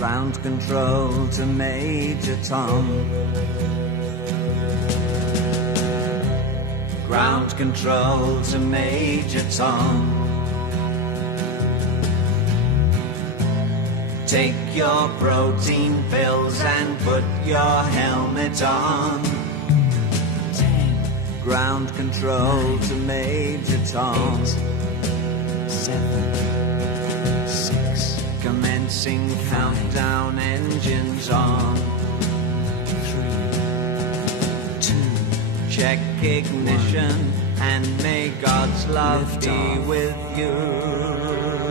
Ground control to Major Tom. Ground control to Major Tom. Take your protein pills and put your helmet on. 10. Ground control 9, to Major Tom. 8, 7, 6. Commencing 5, countdown, engines on. 3, 2. Check ignition 1, and may God's love be with you.